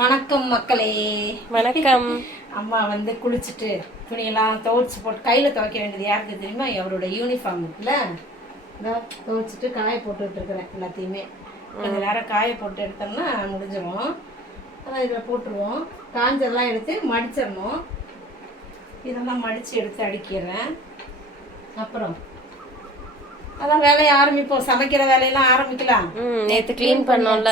வணக்கம் மக்களே. வணக்கம். அம்மா வந்து குளிச்சுட்டு துணியெல்லாம் துவைச்சி போட்டு கையில் துவைக்க வேண்டியது யாருக்கு தெரியுமா? அவரோட யூனிஃபார்ம் இருக்குல்ல, இதை துவைச்சிட்டு காய போட்டுட்டு இருக்கிறேன். எல்லாத்தையுமே கொஞ்சம் நேரம் காய போட்டு எடுத்தோம்னா முடிஞ்சிடும். அதான் இதில் போட்டுருவோம். காஞ்செல்லாம் எடுத்து மடிச்சிடணும். இதெல்லாம் மடித்து எடுத்து அடுக்கிடுறேன். அப்புறம் அதான் வேலையை ஆரம்பிப்போம். சமைக்கிற வேலையெல்லாம் ஆரம்பிக்கலாம். நேற்று க்ளீன் பண்ணோம்ல,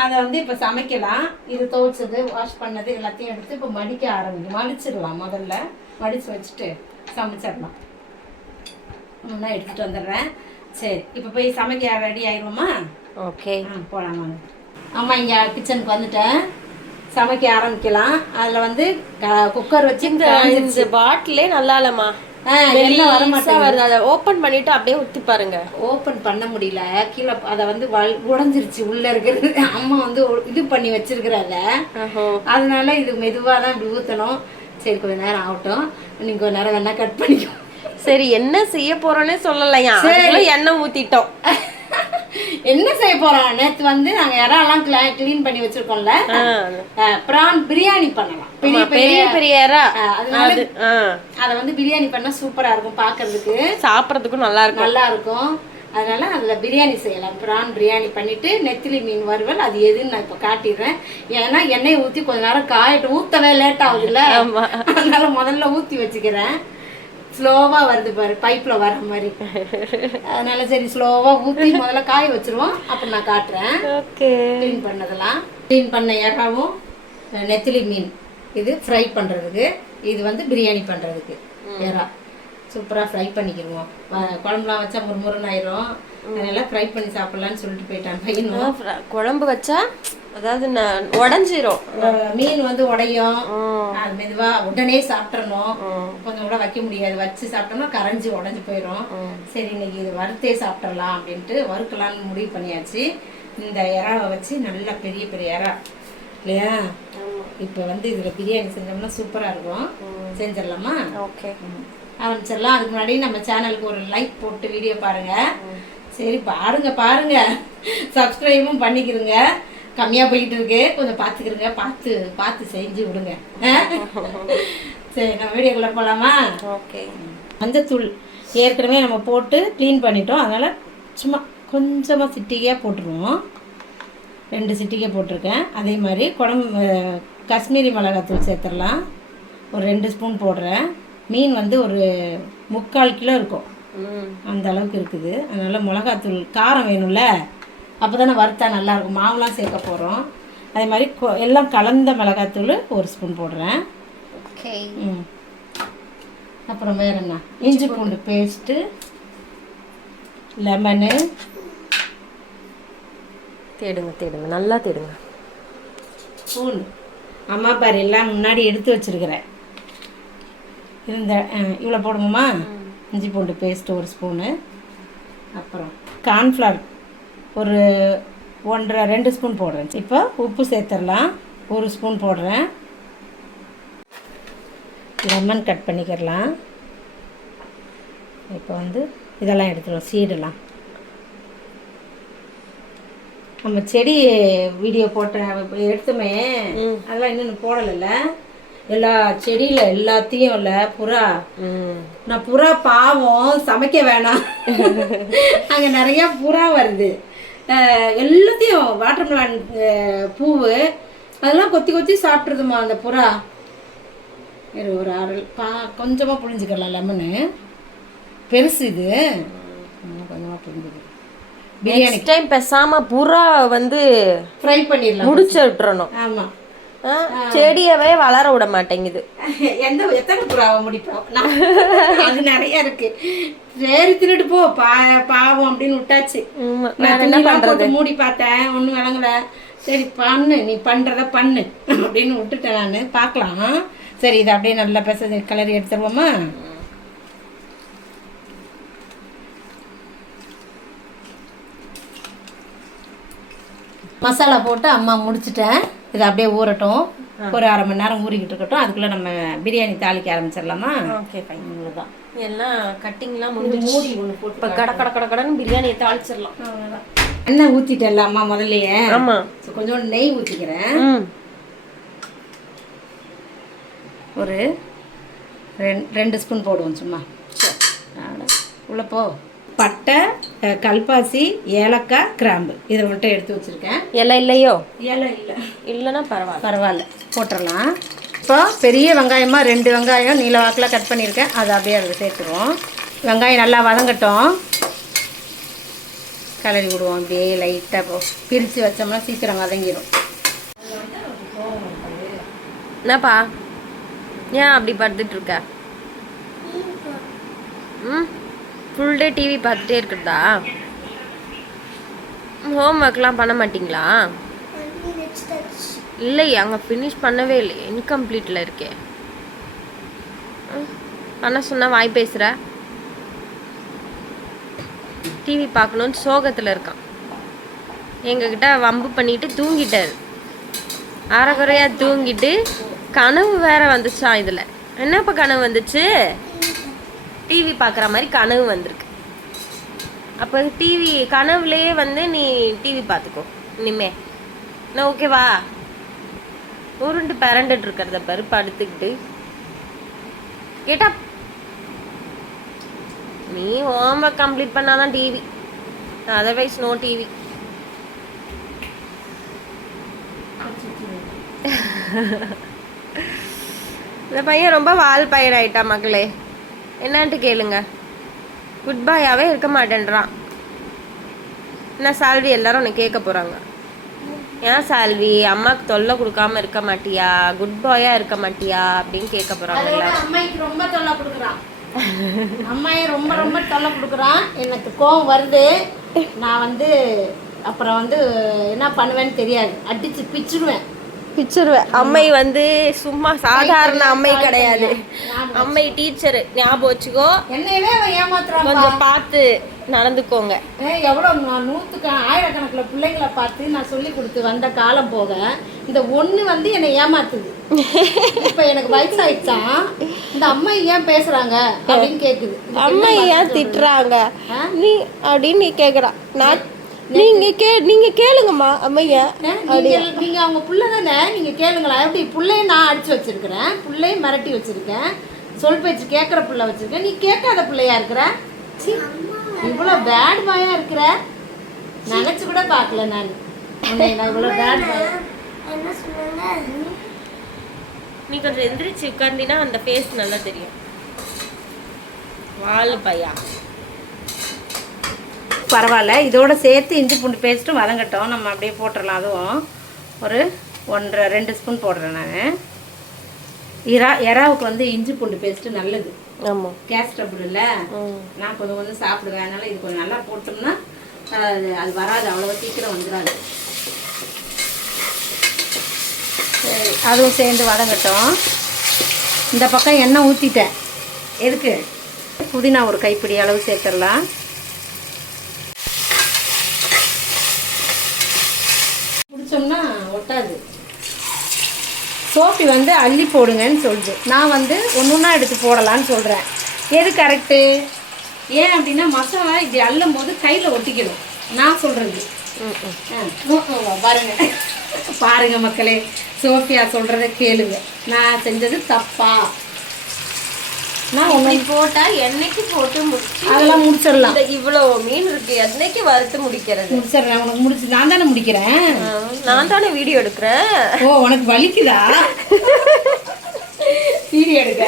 அதை வந்து இப்போ சமைக்கலாம். இது துவைச்சது வாஷ் பண்ணது எல்லாத்தையும் எடுத்து இப்போ மடிச்சிடலாம். முதல்ல மடித்து வச்சுட்டு சமைச்சிடலாம். ஒன்றா எடுத்துகிட்டு வந்துடுறேன். சரி, இப்போ போய் சமைக்க ரெடி ஆயிடுவோமா? ஓகே, போகலாம் வாங்க. ஆமாம், இங்கே கிச்சனுக்கு வந்துட்டேன். சமைக்க ஆரம்பிக்கலாம். அதில் வந்து குக்கர் வச்சு இந்த பாட்டிலே நல்லா இல்லம்மா, அதை ஓப்பன் பண்ணிட்டு அப்படியே ஊற்றி பாருங்க. ஓப்பன் பண்ண முடியல, கீழே அதை வந்து உடஞ்சிருச்சு உள்ள இருக்கிறது. அம்மா வந்து இது பண்ணி வச்சிருக்கிறாங்க, அதனால இது மெதுவாக தான் இப்படி ஊற்றணும். சரி, கொஞ்ச நேரம் ஆகட்டும். நீங்க கொஞ்ச நேரம் வேணா கட் பண்ணிக்கோ. சரி, என்ன செய்ய போறோன்னே சொல்லலையா? எண்ணெய் ஊத்திட்டோம். என்ன செய்ய போறோம்? நேத்து வந்து நாங்க இறாலாம் க்ளீன் பண்ணி வச்சிருக்கோம்ல, பிரான் பிரியாணி பண்ணலாம். பெரிய பெரிய இறா, அத வந்து பிரியாணி பண்ணா சூப்பரா இருக்கும், பாக்குறதுக்கு சாப்பிடறதுக்கும் நல்லா இருக்கும். அதனால அதுல பிரியாணி செய்யலாம். பிரான் பிரியாணி பண்ணிட்டு நெத்திலி மீன் வறுவல், அது எதுன்னு நான் இப்ப காட்டிடுறேன். ஏன்னா எண்ணெயை ஊத்தி கொஞ்ச நேரம் காயிட்டு ஊத்தவே லேட் ஆகுதுல்ல, அதனால முதல்ல ஊத்தி வச்சுக்கிறேன். ஸ்லோவா வருது பாரு, பைப்ல வர மாதிரி. அதனால சரி, ஸ்லோவா ஊத்தி முதல்ல காய வச்சிருவோம். அப்ப நான் காட்டுறேன். க்ளீன் பண்ணதெல்லாம். க்ளீன் பண்ண இறாவும் நெத்திலி மீன் இது ஃப்ரை பண்றதுக்கு, இது வந்து பிரியாணி பண்றதுக்கு. இறா சூப்பரா ஃப்ரை பண்ணிக்கிடுவோம். குழம்புலாம் வச்சா முறுமுறுன்னு ஆயிரும். அதனால ஃப்ரை பண்ணி சாப்பிடலான்னு சொல்லிட்டு போயிட்டான் பையனும். குழம்பு வச்சா அதாவது உடஞ்சிரும், மீன் வந்து உடையும். அது மெதுவா உடனே சாப்பிட்றணும், கொஞ்சம் கூட வைக்க முடியாது. வச்சு சாப்பிட்டோம்னா கரைஞ்சி உடஞ்சி போயிடும். சரி, இன்னைக்கு இது வறுத்தே சாப்பிட்றலாம் அப்படின்ட்டு வறுக்கலான்னு முடிவு பண்ணியாச்சு. இந்த இறாவை வச்சு நல்லா பெரிய பெரிய இறா இல்லையா? இப்போ வந்து இதில் பிரியாணி செஞ்சோம்னா சூப்பராக இருக்கும். செஞ்சிடலாமா? ஓகே, ஆரம்பிச்சிடலாம். அதுக்கு முன்னாடி நம்ம சேனலுக்கு ஒரு லைக் போட்டு வீடியோ பாருங்க. சரி, பாருங்க சப்ஸ்கிரைபும் பண்ணிக்கிறங்க. கம்மியாக போய்கிட்டு இருக்கு, கொஞ்சம் பார்த்துக்கிறங்க. பார்த்து செஞ்சு விடுங்க. சரி, நம்ம வீடியோக்குள்ளே போகலாமா? ஓகே. மஞ்சத்தூள் ஏற்கனவே நம்ம போட்டு க்ளீன் பண்ணிட்டோம், அதனால் சும்மா கொஞ்சமாக சிட்டிகையாக போட்டுருவோம். 2 சிட்டிகை போட்டிருக்கேன். அதே மாதிரி காஷ்மீரி மிளகாத்தூள் சேர்த்துடலாம். ஒரு 2 ஸ்பூன் போடுறேன். மீன் வந்து ஒரு 3/4 கிலோ இருக்கும், அந்த அளவுக்கு இருக்குது. அதனால் மிளகாத்தூள் காரம் வேணும்ல, அப்போ தானே வறுத்தா நல்லாயிருக்கும். மாவுலாம் சேர்க்க போகிறோம். அதே மாதிரி எல்லாம் கலந்த மிளகாத்தூள் 1 ஸ்பூன் போடுறேன். ஓகே. அப்புறம் வேறு என்ன, இஞ்சி பூண்டு பேஸ்ட்டு, லெமனு தேடுங்க, நல்லா தேடுங்க. ஸ்பூன் அம்மா பாரு எல்லாம் முன்னாடி எடுத்து வச்சுருக்கிறேன். இவ்வளோ போடுவோமா? இஞ்சி பூண்டு பேஸ்ட்டு 1 ஸ்பூனு. அப்புறம் கார்ன்ஃப்ளவர் ஒரு 1.5-2 ஸ்பூன் போடுறேன். இப்போ உப்பு சேர்த்துடலாம். 1 ஸ்பூன் போடுறேன். லெமன் கட் பண்ணிக்கிறலாம். இப்போ வந்து இதெல்லாம் எடுத்துருவோம், சீடெல்லாம். நம்ம செடி வீடியோ எடுத்துமே, அதெல்லாம் இன்னும் போடலைல்ல. எல்லா செடியில் எல்லாத்தையும் இல்லை புறா. நான் புறா பாவம் சமைக்க வேணாம், அங்கே நிறையா புறா வருது. எல்லாத்தையும் வாட்டர்மெலன் பூவு அதெல்லாம் கொத்தி சாப்பிட்றதுமா அந்த புறா. ஒரு கொஞ்சமாக புழிஞ்சிக்கலாம். லெமனு பெருசு, இது கொஞ்சமாக புழிஞ்சிக்கலாம். பிரியாணி டைம் பேசாம புறா வந்து ஃப்ரை பண்ணிடலாம், முடிச்சு விட்டுறணும். ஆமாம், செடியவே வளர விட மாட்டேங்குது. எத்தனை புறாவை முடிப்போம், அது நிறைய இருக்கு. சரி, திருட்டு போ பாவம் அப்படின்னு விட்டாச்சு. நான் என்ன பண்றது, மூடி பார்த்தேன், ஒன்றும் விளங்கல. சரி நீ பண்றத பண்ணு அப்படின்னு விட்டுட்டேன் நான். பார்க்கலாம். சரி, இதை அப்படியே நல்லா கலரி எடுத்துருவோமா? மசாலா போட்டு அம்மா முடிச்சிட்டேன். இதை அப்படியே ஊறட்டும், ஒரு 1/2 மணி நேரம் ஊறிக்கிட்டு இருக்கட்டும். அதுக்குள்ளே நம்ம பிரியாணி தாளிக்க ஆரம்பிச்சிடலாமா? Okay, fine. இவ்வளோதான், எல்லாம் கட்டிங்லாம் முடிஞ்சு மூடி ஒன்று போட்டு இப்போ கடன்னு பிரியாணியை தாளிச்சிடலாம். அவ்வளோதான். எண்ணெய் ஊற்றிட்டேன்ல அம்மா முதல்லையே. ஆமாம். ஸோ கொஞ்சோண்டு நெய் ஊற்றிக்கிறேன். ஒரு 2 ஸ்பூன் போடுவோம் சும்மா. உள்ள போ. பட்டை, கல்பாசி, ஏலக்காய், கிராம்பு இதை மட்டும் எடுத்து வச்சுருக்கேன். இலை இல்லையோ? இலை இல்லை. இல்லைன்னா பரவாயில்ல போட்டுடலாம். இப்போ பெரிய வெங்காயமாக 2 வெங்காயம் நீல வாக்கில் கட் பண்ணியிருக்கேன். அதை அப்படியே அதில் சேர்த்துருவோம். வெங்காயம் நல்லா வதங்கட்டும். கலரி விடுவோம் அப்படியே லைட்டாக. பிரித்து வச்சோம்னா சீக்கிரம் வதங்கிடும். என்னப்பா ஏன் அப்படி படுத்துட்டு இருக்க? ஃபுல் டே டிவி பார்த்துட்டே இருக்கிறதா? ஹோம் ஒர்க்லாம் பண்ண மாட்டிங்களா? இல்லை, அங்கே ஃபினிஷ் பண்ணவே இல்லை, இன்கம்ப்ளீட்டில் இருக்கே. பண்ண சொன்னால் வாய் பேசுகிற. டிவி பார்க்கணுன்னு சோகத்தில் இருக்கான். எங்ககிட்ட வம்பு பண்ணிட்டு தூங்கிட்டார். அரைக்குறையாக தூங்கிட்டு கனவு வேற வந்துச்சா? இதில் என்னப்பா கனவு வந்துச்சு? டிவி பார்க்குற மாதிரி கனவு வந்திருக்கு. அப்போ டிவி கனவுலேயே வந்து நீ டிவி பார்த்துக்கோ இனிமே. நான் ஓகேவா? உருண்டு பரண்டுட்டு இருக்கிறத பாரு படுத்துக்கிட்டு. கேட்டா நீ ஹோம் ஒர்க் கம்ப்ளீட் பண்ணாதான் டிவி, அதர்வைஸ் நோ டிவி. இந்த பையன் ரொம்ப வால் பையன் ஆயிட்டா மக்களே. என்னான்ட்டு கேளுங்க. குட் பாயாவே இருக்க மாட்டேன்றான். என்ன சால்வி எல்லாரும் உன்னை கேட்க போறாங்க. ஏன் சால்வி அம்மாக்கு தொல்லை கொடுக்காம இருக்க மாட்டியா, குட் பாயா இருக்க மாட்டியா அப்படின்னு கேட்க போறாங்க எல்லாரும். அம்மாய்க்கு ரொம்ப தொல்லை கொடுக்குறான். அம்மாயே ரொம்ப ரொம்ப தொல்லை கொடுக்குறான். எனக்கு கோவம் வருது. நான் வந்து அப்புறம் வந்து என்ன பண்ணுவேன்னு தெரியாது, அடிச்சு பிச்சிடுவேன். அம்மை வந்து சும்மா சாதாரண அம்மை கிடையாது. அம்மை டீச்சரு, ஞாபகம் வச்சுக்கோ. என்னையவே ஏமாத்துறான். கொஞ்சம் பார்த்து நடந்துக்கோங்க. எவ்வளோ நான் 100 ஆயிரக்கணக்கில் பிள்ளைங்களை பார்த்து நான் சொல்லி கொடுத்து வந்த காலம் போக இந்த ஒன்று வந்து என்னை ஏமாத்துது. இப்போ எனக்கு வயசாயிடுச்சா, இந்த அம்மா ஏன் பேசுறாங்க அப்படின்னு கேட்குது. அம்மா ஏன் திட்டுறாங்க நீ அப்படின்னு நீ கேட்குறா. நான் நீங்க கேளுங்கம்மா அம்மைய. நீங்க அவங்க புள்ள தானே, நீங்க கேளுங்களா. எப்படி புள்ளைய நான் அடிச்சு வச்சிருக்கிறேன், புள்ளைய மிரட்டி வச்சிருக்கேன், சொல் பேச்சு கேட்குற புள்ள வச்சிருக்கேன். நீ கேட்காத பிள்ளையா இருக்கிற. இவ்வளோ பேட் பாயா இருக்கிற. நினைச்சு கூட பார்க்கல நான் இவ்வளோ பேட் பாயா. நீ கொஞ்சம் எந்திரிச்சு உட்கார்ந்தினா அந்த ஃபேஸ் நல்லா தெரியும். வாழு பையா. பரவாயில்ல, இதோட சேர்த்து இஞ்சி பூண்டு பேஸ்ட்டும் வதங்கட்டும். நம்ம அப்படியே போட்டுடலாம். அதுவும் ஒரு 1.5-2 ஸ்பூன் போடுறேன் நான். எறாவுக்கு வந்து இஞ்சி பூண்டு பேஸ்ட்டு நல்லது. ஆமாம், கேஸ் ட்ரபிள் இல்லை. நான் கொஞ்சம் சாப்பிடுவேன். அதனால் இது கொஞ்சம் நல்லா போட்டோம்னா அது வராது, அவ்வளோ சீக்கிரம் வந்துடாது. சரி, அதுவும் சேர்ந்து வதங்கட்டும். இந்த பக்கம் எண்ணெய் ஊற்றிட்டேன். எதுக்கு? புதினா ஒரு கைப்பிடி அளவு சேர்த்துடலாம். பிடிச்சோம்னா ஒட்டாது. சோஃபி வந்து அள்ளி போடுங்கன்னு சொல்லுது. நான் வந்து ஒன்றா எடுத்து போடலான்னு சொல்கிறேன். எது கரெக்டு? ஏன் அப்படின்னா மசாலா இப்படி அள்ளும் போது கையில் ஒட்டிக்கணும். நான் சொல்கிறது பாருங்க மக்களே, சோஃபியா சொல்கிறத கேளுங்க. நான் செஞ்சது தப்பா? நான் ஒன்று போட்டால் என்னைக்கு போட்டு முடிச்சு அதெல்லாம் முடிச்சிடலாம். இவ்வளோ மீன் இருக்கு, என்னைக்கு வறுத்து முடிக்கிறது? முடிச்சிடுறேன். உனக்கு முடிச்சு நான் தானே முடிக்கிறேன். நான் தானே வீடியோ எடுக்கிறேன். ஓ, உனக்கு வலிக்குதா வீடியோ எடுக்க?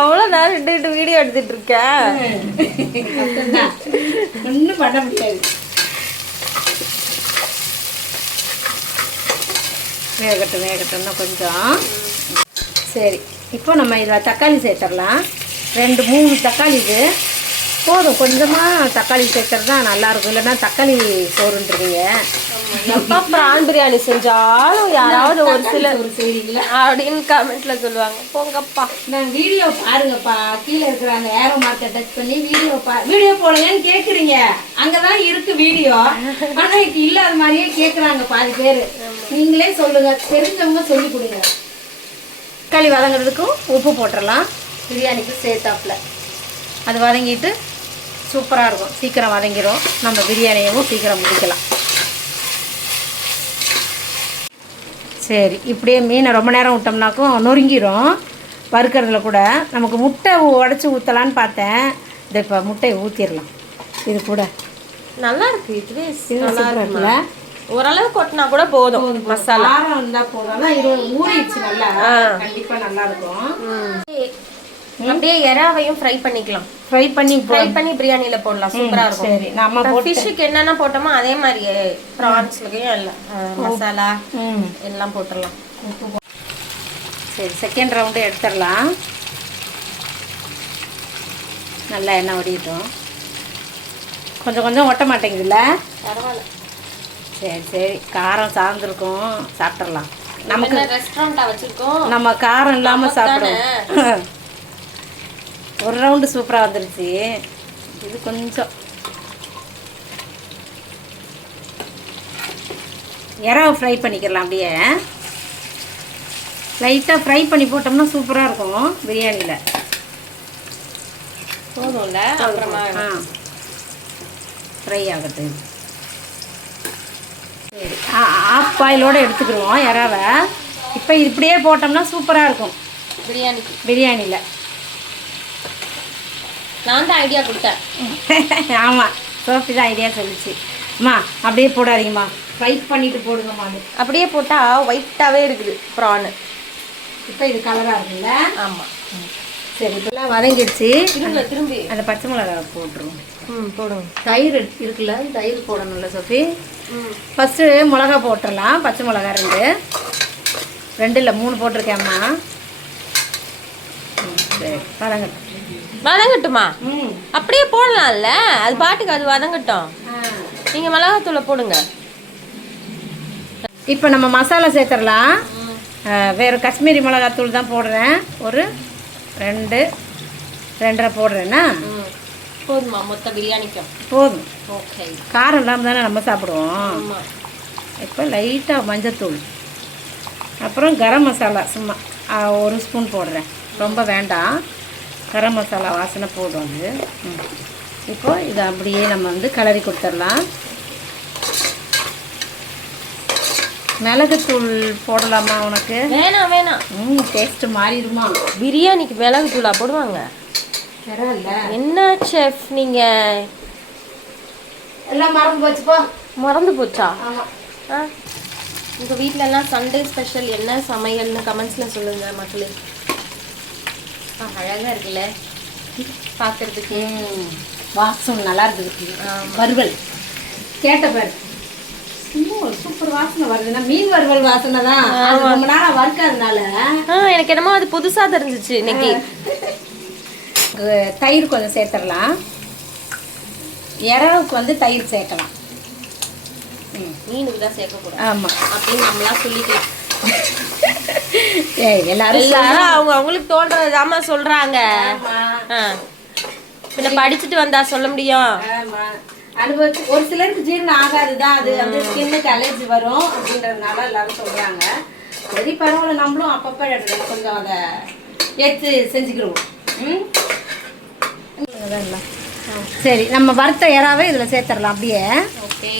எவ்வளோ நேரம் 2 வீடியோ எடுத்துட்டு இருக்கேன். ஒன்றும் பண்ண முடியாது. வேகட்டும் கொஞ்சம். சரி, இப்போ நம்ம இதில் தக்காளி சேர்த்துடலாம். 2-3 தக்காளி. இது போதும். கொஞ்சமாக தக்காளி சேர்த்துறது தான் நல்லாயிருக்கும். இல்லைன்னா தக்காளி சோறுன்றீங்க. எப்போ ப்ரான் பிரியாணி செஞ்சாலும் யாராவது ஒரு சிலர் செய்றீங்களா அப்படின்னு கமெண்ட்ல சொல்லுவாங்க. போங்கப்பா, நான் வீடியோ பாருங்கப்பா. கீழே இருக்கிற அந்த ஏரோ மார்க்கை டச் பண்ணி வீடியோ போடலன்னு கேட்குறீங்க. அங்கே தான் இருக்கு வீடியோ. ஆனால் இப்போ இல்லாத மாதிரியே கேட்குறாங்க பாதி பேர். நீங்களே சொல்லுங்க, தெரிஞ்சவங்க சொல்லி கொடுங்க. தக்காளி வதங்கிறதுக்கும் உப்பு போட்டுடலாம். பிரியாணிக்கு சேர்த்தாப்புல அது வதங்கிட்டு சூப்பராக இருக்கும். சீக்கிரம் வதங்கிடும். நம்ம பிரியாணியவும் சீக்கிரம் முடிக்கலாம். சரி, இப்படியே மீனை ரொம்ப நேரம் விட்டோம்னாக்கும் நொறுங்கிடும். வறுக்கிறதுல கூட நமக்கு முட்டை உடச்சி ஊற்றலான்னு பார்த்தேன். இதை இப்போ முட்டையை ஊற்றிடலாம். இது கூட நல்லா இருக்கு. இதுவே நல்லா இருக்குல்ல? ஓரளவு கொட்டினா கூட போதும். மசாலா காரம் இருந்தால் போதும். அதான் இது ஊறிடுச்சு நல்லா. கண்டிப்பாக நல்லா இருக்கும். அப்படியே எறாவையும் ஃப்ரை பண்ணிக்கலாம். ஃப்ரை பண்ணி பிரியாணியில போடலாம். சூப்பரா இருக்கும். சரி, நம்ம ஃபிஷ்ஷுக்கு என்னென்ன போட்டோமோ அதே மாதிரி ப்ரான்ஸ்லயும் எல்லாம் மசாலா எல்லாம் போட்டுடலாம். சரி, செகண்ட் ரவுண்டு எடுத்துடலாம். நல்லா எண்ணெய் வடிட்டோம். கொஞ்சம் கொஞ்சம் ஒட்ட மாட்டேங்குதுல்ல? பரவாயில்ல. சரி சரி, காரம் சார்ந்துருக்கும். சாப்பிட்றலாம். நமக்கு ரெஸ்டாரண்ட்டாக வச்சுருக்கோம். நம்ம காரம் இல்லாமல் சாப்பிடுவோம். ஒரு ரவுண்டு சூப்பராக வந்துருச்சு. இது கொஞ்சம் இறாவை ஃப்ரை பண்ணிக்கலாம். அப்படியே லைட்டாக ஃப்ரை பண்ணி போட்டோம்னா சூப்பராக இருக்கும் பிரியாணியில். போதும்ல? அப்புறமா ஃப்ரை ஆகட்டும். சரி, ஆஃப் பாயிலோடு எடுத்துக்கிடுவோம் இறாவை. இப்போ இப்படியே போட்டோம்னா சூப்பராக இருக்கும் பிரியாணியில். நான் தான் ஐடியா கொடுத்தேன். ஆமாம், சோஃபி தான் ஐடியா சொல்லிச்சு. அம்மா அப்படியே போடாதீங்கம்மா, ஃப்ரை பண்ணிவிட்டு போடுங்கம்மா. அது அப்படியே போட்டால் ஒயிட்டாகவே இருக்குது ப்ரானு. இப்போ இது கலராக இருக்குல்ல? ஆமாம். சரி, இப்போலாம் வதங்கிடுச்சு. திரும்பி அந்த பச்சை மிளகாய் போட்டுருவோம். போடுவோம். தயிர் இருக்குல்ல? தயிர் போடணும்ல சோஃபி? ஃபஸ்ட்டு மிளகா போட்டுடலாம். பச்சை மிளகா 2 இல்லை 3 போட்டிருக்கேம்மா. சரி, வதங்கட்டுமா? அப்படியே போடலாம்ல, அது பாட்டுக்கு அது வதங்கட்டும். நீங்கள் மிளகாத்தூளை போடுங்க. இப்போ நம்ம மசாலா சேர்த்துடலாம். வேறு காஷ்மீரி மிளகாத்தூள் தான் போடுறேன். ஒரு 2-2.5 போடுறேன்னா போதுமா? மொத்த பிரியாணிக்கும் போதும். ஓகே, காரம் இல்லாமல் தானே நம்ம சாப்பிடுவோம். இப்போ லைட்டாக மஞ்சத்தூள், அப்புறம் கரம் மசாலா சும்மா 1 ஸ்பூன் போடுறேன். ரொம்ப வேண்டாம், கரம் மசாலா வாசனை போதும் அது. இப்போ இதை அப்படியே நம்ம வந்து கிளறி கொடுத்துடலாம். மிளகுத்தூள் போடலாமா உனக்கு? வேணாம் வேணாம். டேஸ்ட் மாறிடுமா? பிரியாணிக்கு மிளகுத்தூளா போடுவாங்க? பரவாயில்ல. என்ன செஃப் நீங்க எல்லாம் மறந்து போச்சுப்பா. மறந்து போச்சா? ஆமாம். உங்கள் வீட்டில எல்லாம் சண்டே ஸ்பெஷல் என்ன சமையல்னு கமெண்ட்ஸில் சொல்லுங்கள் மக்களே. அழகாக இருக்குல்ல பார்க்குறதுக்கு. வாசம் நல்லா இருக்குது. வறுவல் கேட்ட பேர் சூப்பர் வாசனை வருதுன்னா மீன் வறுவல் வாசனை தான். ரொம்ப நாளாக வறுக்காதனால எனக்கு என்னமோ அது புதுசாக தெரிஞ்சிச்சு இன்னைக்கு. தயிர் கொஞ்சம் சேர்த்துடலாம். இறாவுக்கு வந்து தயிர் சேர்க்கலாம். மீனுக்கு தான் சேர்க்கக்கூடாது. ஆமாம், அப்படின்னு நம்மளாம் சொல்லிக்கலாம். எல்லாரும் அவங்க அவங்களுக்கு தோன்றதாமா சொல்றாங்க. பின்ன படிச்சுட்டு வந்தா சொல்ல முடியும். அனுபவிச்சு ஒரு சிலருக்கு ஜீரணம் ஆகாதுதான். அது வந்து ஸ்கின்னுக்கு அலர்ஜி வரும் அப்படின்றதுனால எல்லாரும் சொல்றாங்க. சரி பரவாயில்ல, நம்மளும் அப்பப்போ கொஞ்சம் அதை எடுத்து செஞ்சுக்கிடுவோம். சரி, நம்ம வறுத்த இறாவே இதில் சேர்த்துடலாம் அப்படியே. ஓகே,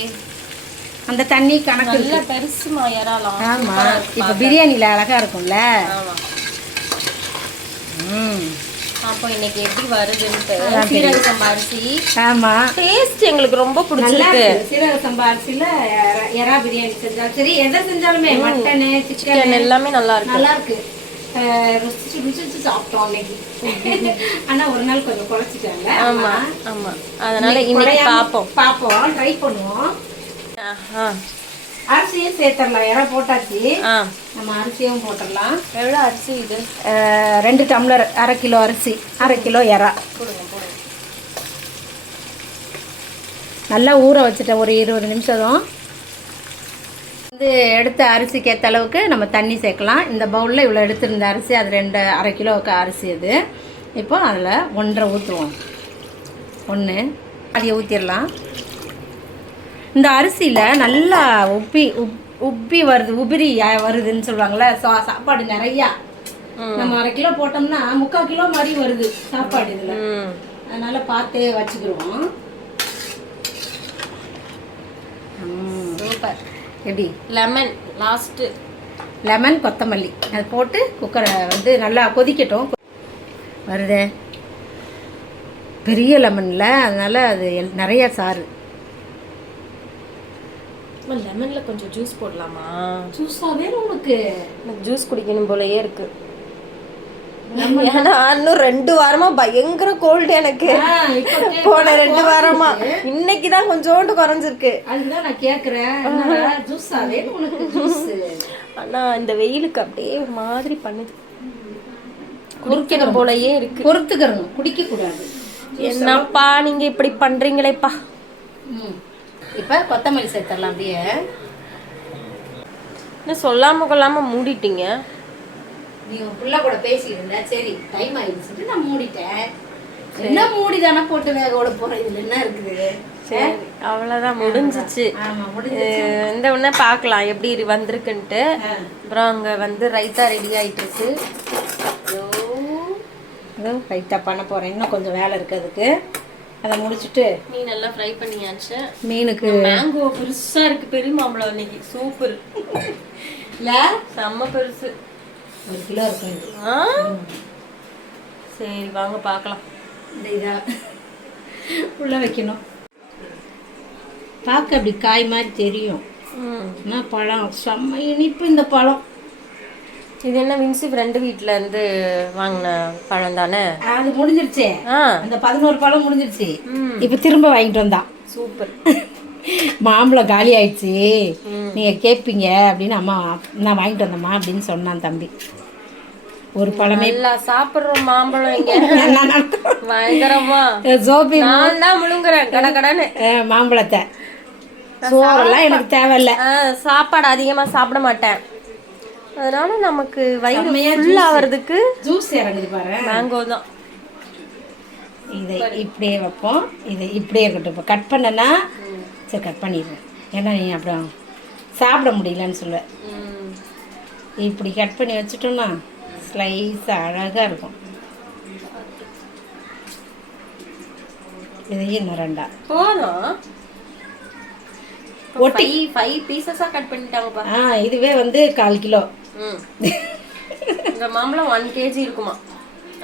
அந்த தண்ணி கணக்கு நல்ல பெருசுமா இறாலாம். ஆமாம், இப்போ பிரியாணியில் அழகாக இருக்கும்ல. அப்போ இன்னைக்கு எப்படி வருதுன்ட்டு சீரக சம்பா அரிசி. ஆமாம், டேஸ்ட் எங்களுக்கு ரொம்ப பிடிச்சிருக்கு. சீரக சம்பா அரிசியில் இறா பிரியாணி செஞ்சாலும் சரி, எதை செஞ்சாலுமே மட்டனு சிக்கன் எல்லாமே நல்லா இருக்கு. ருசிச்சு ருசிச்சு சாப்பிட்டோம் அன்னைக்கு. ஆனால் ஒரு நாள் கொஞ்சம் குறைச்சிட்டாங்க. ஆமாம் ஆமாம், அதனால இன்னைக்கு பார்ப்போம், ட்ரை பண்ணுவோம். அரிசியும் சேர்த்துடலாம். இறா போட்டாச்சு, நம்ம அரிசியும் போட்டுடலாம். எவ்வளோ அரிசி இது? 2 டம்ளர், 1/2 கிலோ அரிசி, 1/2 கிலோ இறா. நல்லா ஊற வச்சுட்டேன் ஒரு 20 நிமிஷம். வந்து எடுத்த அரிசிக்கு ஏற்ற அளவுக்கு நம்ம தண்ணி சேர்க்கலாம். இந்த பவுலில் இவ்வளோ எடுத்துருந்த அரிசி, அது 1/2 கிலோவுக்கு அரிசி அது. இப்போ அதில் 1.5 ஊற்றுவோம். 1 அதையை ஊற்றிடலாம். இந்த அரிசியில் நல்லா உப்பி வருது, உபிரி வருதுன்னு சொல்லுவாங்கள்ல. சாப்பாடு நிறையா நம்ம 1/2 கிலோ போட்டோம்னா 3/4 கிலோ மாதிரி வருது சாப்பாடு இதில். அதனால் பார்த்தே வச்சுக்கிடுவோம். சூப்பர். எப்படி லெமன் கொத்தமல்லி அது போட்டு குக்கரை வந்து நல்லா கொதிக்கட்டும். வருதே பெரிய லெமனில், அதனால் அது நிறையா சாறு. லெமனில் கொஞ்சம் ஜூஸ் போடலாமா? ஜூஸாகவே உங்களுக்கு ஜூஸ் குடிக்கணும் போலயே இருக்கு. ஏன்னா இன்னும் 2 வாரமா பயங்கர கோல்டு எனக்கு. போன 2 வாரமா இன்னைக்கு தான் கொஞ்சோண்டு குறைஞ்சிருக்கு. அதுதான் நான் கேட்குறேன், ஜூஸாகவே உனக்கு ஜூஸ். ஆனா இந்த வெயிலுக்கு அப்படியே ஒரு மாதிரி பண்ணுது, குடிக்கணும் போலயே இருக்கு. பொறுத்துக்கிறணும், குடிக்க கூடாது. என்னப்பா நீங்க இப்படி பண்றீங்களேப்பா. இப்போ கொத்தமல்லி சேர்த்துடலாம். அப்படியே என்ன சொல்லாம கொள்ளாம மூடிட்டீங்க. நீ புள்ள கூட பேசிட்டு இருந்த, சரி டைம் ஆயிடுச்சுட்டு நான் மூடிட்டேன். என்ன மூடி தானே போட்டு வேக விட போறேன், இதுல என்ன இருக்குது? சரி அவ்வளோதான், முடிஞ்சிச்சு. இந்த உடனே பார்க்கலாம் எப்படி வந்திருக்குன்ட்டு. அப்புறம் அங்கே வந்து ரைத்தா ரெடி ஆகிட்டு இருக்கு. ஏதோ ரைத்தா பண்ண போகிறேன், இன்னும் கொஞ்சம் வேலை இருக்குது அதுக்கு. அதை முடிச்சுட்டு மீன் எல்லாம் ஃப்ரை பண்ணியாச்சு. மீனுக்கு மேங்கோ பெருசாக இருக்குது, பெரிய மாம்பழம் இன்னைக்கு சூப்பர் இல்லை, செம்ம பெருசு, 1 கிலோ இருக்கும் இது. சரி வாங்க பார்க்கலாம். இந்த இதாக உள்ள வைக்கணும். பார்க்க அப்படி காய் மாதிரி தெரியும், ஆனால் பழம் செம்ம இனிப்பு இந்த பழம். இது என்ன வின்சி ஃப்ரெண்டு வீட்டில் இருந்து வாங்கின பழம் தானே? அது முடிஞ்சிருச்சு, அந்த 11 பழம் முடிஞ்சிருச்சு. இப்போ திரும்ப வாங்கிட்டு வந்தான். சூப்பர். மாம்பழம் காலி ஆயிடுச்சு, நீங்கள் கேட்பீங்க அப்படின்னு அம்மா நான் வாங்கிட்டு வந்தம்மா அப்படின்னு சொன்னான் தம்பி. ஒரு பழமே சாப்பிட்றோம் மாம்பழம் இங்கே பயங்கரமா. ஜோபி நான் தான் முழுங்குறேன் கடகடன்னு மாம்பழத்தை. சோறெல்லாம் எனக்கு தேவையில்லை, சாப்பாடு அதிகமாக சாப்பிட மாட்டேன். அதனால நமக்கு வயிறு ஃபுல் ஆகிறதுக்கு ஜூஸ் இறங்குது பாரு, மேங்கோ தான். இதை இப்படியே வைப்போம், இதை இப்படியே இருக்கட்டும். இப்போ கட் பண்ணனா சரி கட் பண்ணிடுவேன், ஏன்னா நீ அப்புறம் சாப்பிட முடியலன்னு சொல்லுவேன். இப்படி கட் பண்ணி வச்சுட்டோம்னா ஸ்லைஸாக அழகாக இருக்கும். இதையும் இன்னும் 2 போதும். ஒட்டி 5 பீசஸாக கட் பண்ணிட்டாங்கப்பா. இதுவே வந்து 1/4 கிலோ. இந்த மாம்பழம் 1 kg இருக்குமா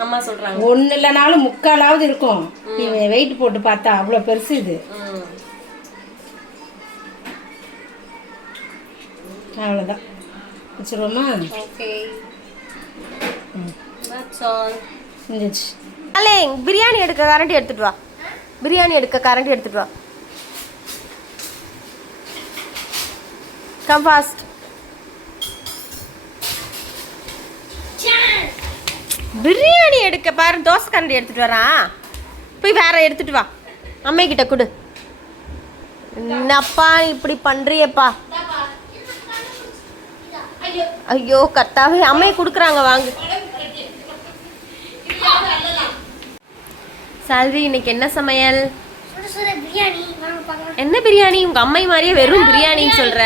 அம்மா சொல்றாங்க. 1 இல்லைனாலும் 3/4 இருக்கும். நீ வெயிட் போட்டு பார்த்தா அவ்வளோ பெருசு இது. அவ்வளோதான் வச்சுருவோமா? ஓகே பிரியாணி எடுக்க கரண்டி எடுத்துட்டு வா. பிரியாணி எடுக்க கரண்டி எடுத்துட்டு வா. Come fast. பிரியாணி எடுக்க பாரு, தோசை கரண்டி எடுத்துட்டு வரான். போய் வேற எடுத்துட்டு வா, அம்மைக்கிட்ட கொடு. என்னப்பா இப்படி பண்றியப்பா? ஐயோ கத்தாவே, அம்மையை கொடுக்குறாங்க வாங்க. சால்வி இன்னைக்கு என்ன சமையல்? என்ன பிரியாணி? உங்க அம்மை மாதிரியே வெறும் பிரியாணின்னு சொல்ற.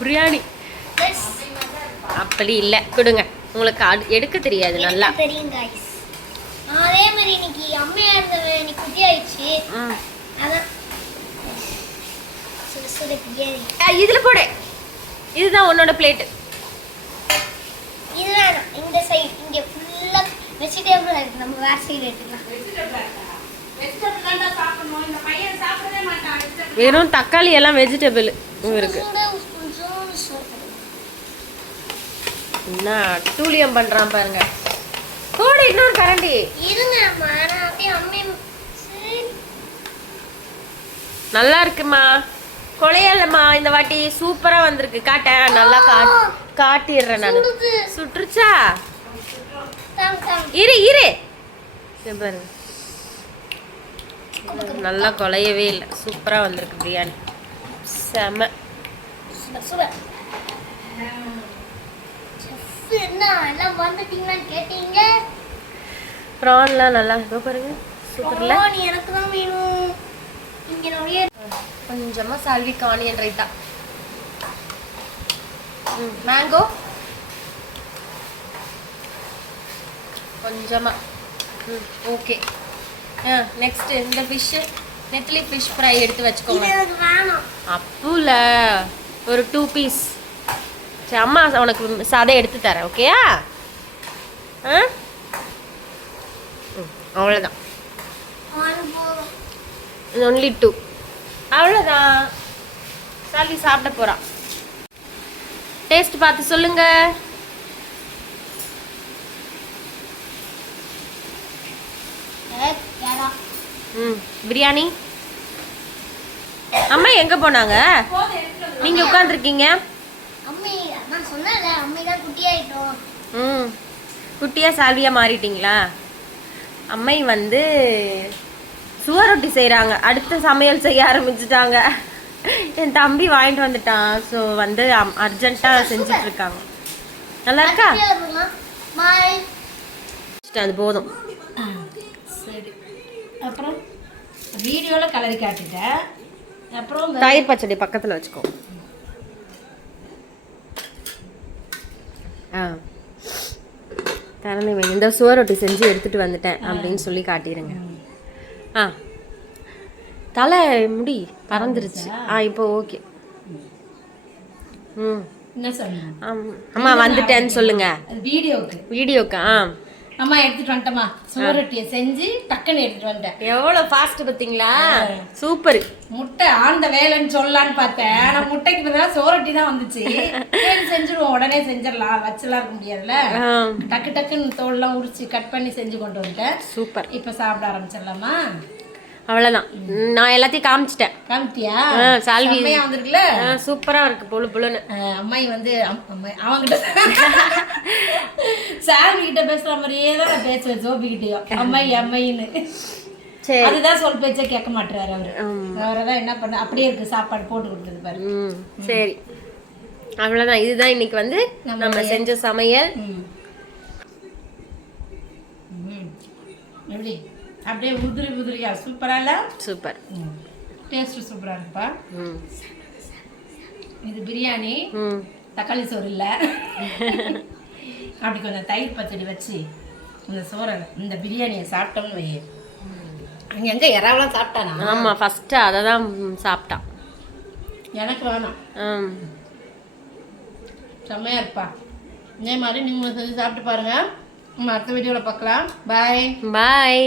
பிரியாணி அப்படி இல்லை, கொடுங்க. உங்களுக்கு எடுக்க தெரியாது நல்லா. அதே மாதிரி இன்னைக்கு அம்மையா இருந்தவ இன்னைக்கு குட்டி ஆயிடுச்சு. அதான் சுட பிரியாணி இதுல போடு. இதுதான் உன்னோட பிளேட். இது வேணாம், இந்த சைடு இங்க ஃபுல்லா வெஜிடபிள் இருக்கு, நம்ம வேற சைடு எடுத்துக்கலாம். வெறும் தக்காளி எல்லாம் வெஜிடபிள் இருக்கு. என்ன டூலியம் பண்றான் பாருங்க. போடு இன்னொரு கரண்டி. இருங்க அம்மா, நான் அப்படியே அம்மே. நல்லா இருக்குமா? கொலையல்லம்மா இந்த வாட்டி சூப்பரா வந்திருக்கு. காட்ட நல்லா காட்டிடுறேன் நான். சுட்டுருச்சா? இரு இரு பாருங்க, நல்லா கொலையவே இல்லை, சூப்பரா வந்திருக்கு பிரியாணி. செம. ப்ரான்லாம் நல்லா இதோ பாருங்க, சூப்பர்ல. எனக்கு தான் வேணும். இங்க நிறைய கொஞ்சமா சால்விக்கு ஆனியன் ரைத்தா. மேங்கோ கொஞ்சமா. ஓகே. நெக்ஸ்ட் இந்த ஃபிஷ் நெத்திலி ஃபிஷ் ஃப்ரை எடுத்து இது வச்சுக்கோங்க. எனக்கு வேணும். அப்புல ஒரு 2 பீஸ். சரி அம்மா உனக்கு சாதம் எடுத்து தரேன், ஓகேயா? அவ்வளோதான். ஒன்று போதும். இது ஒன்லி 2. அவ்வளோதான். சாலி சாப்பிட போகிறான். டேஸ்ட் பார்த்து சொல்லுங்க. யாரா பிரியாணி. அம்மா எங்கே போனாங்க? நீங்கள் உட்காந்துருக்கீங்க. அம்மி நான் சொன்னேன்ல அம்மி தான் குட்டியாயிட்டோம். குட்டியாக சால்வியாக மாறிட்டீங்களா? அம்மை வந்து சுவரொட்டி செய்கிறாங்க. அடுத்த சமையல் செய்ய ஆரம்பிச்சிட்டாங்க. என் தம்பி வாங்கிட்டு வந்துட்டான். ஸோ வந்து அர்ஜென்ட்டாக செஞ்சுட்டு இருக்காங்க. நல்லா இருக்கா? பாய். அது போதும். சரி, அப்புறம் வீடியோவில் கலரி காட்டுட்டேன். அப்புறம் தயிர் பச்சடி பக்கத்தில் வச்சுக்கோ. திறந்து வேணும். இந்த சுவரொட்டி செஞ்சு எடுத்துட்டு வந்துட்டேன் அப்படின்னு சொல்லி காட்டிடுங்க. தலை முடி பறந்துருச்சு. இப்போ ஓகே. என்ன சொன்னீங்க? அம்மா வந்துட்டேன்னு சொல்லுங்க. வீடியோக்கு. அம்மா எடுத்துட்டு வந்துட்டோமா, சுவரொட்டியை செஞ்சு டக்குன்னு எடுத்துட்டு வந்துட்டேன். எவ்வளோ ஃபாஸ்ட் பார்த்தீங்களா? சூப்பர். முட்டை ஆண்ட வேலைன்னு சொல்லலான்னு பார்த்தேன். ஆனால் முட்டைக்கு பதிலாக சுவரொட்டி தான் வந்துச்சு. சரி செஞ்சுருவோம், உடனே செஞ்சிடலாம், வச்சுலாம் இருக்க முடியாதுல்ல. டக்கு டக்குன்னு தோல்லாம் உரிச்சு கட் பண்ணி செஞ்சு கொண்டு வந்துட்டேன். சூப்பர். இப்போ சாப்பிட ஆரம்பிச்சிடலாமா? அவ்வளோதான். நான் எல்லாத்தையும் காமிச்சிட்டேன். காமிட்டியா? சால்வி வந்துருக்குல்ல, சூப்பராக இருக்கு. பொழு பொழுன்னு. அம்மாயி வந்து அவங்கிட்ட சால்வி கிட்ட பேசுற மாதிரியே தான் நான் பேசுவேன். ஜோபிக்கிட்டயும் அம்மாயி அம்மைன்னு. சரி, அதுதான் சொல் பேச்சே கேட்க மாட்டாரு அவரு. அவரைதான் என்ன பண்ண அப்படியே இருக்கு சாப்பாடு போட்டு கொடுத்தது பாரு. சரி, அவ்வளோதான். இதுதான் இன்னைக்கு வந்து நம்ம செஞ்ச சமையல். எப்படி அப்படியே உதிரியா சூப்பரா இல்ல? சூப்பர். டேஸ்ட் சூப்பரா இருக்குப்பா. இது பிரியாணி, தக்காளி சோறு இல்ல. அப்படி கொஞ்சம் தயிர் பச்சடி வச்சு இந்த சோறை இந்த பிரியாணியை சாப்பிட்டோம்னு வை. அங்க எங்க இறாவெல்லாம் சாப்பிட்டானா? ஆமா, ஃபர்ஸ்ட் அதை தான் சாப்பிட்டான். எனக்கு வேணாம். செம்மையா இருப்பா. இதே மாதிரி நீங்களும் செஞ்சு சாப்பிட்டு பாருங்க. நம்ம அடுத்த வீடியோவில் பார்க்கலாம். பாய்.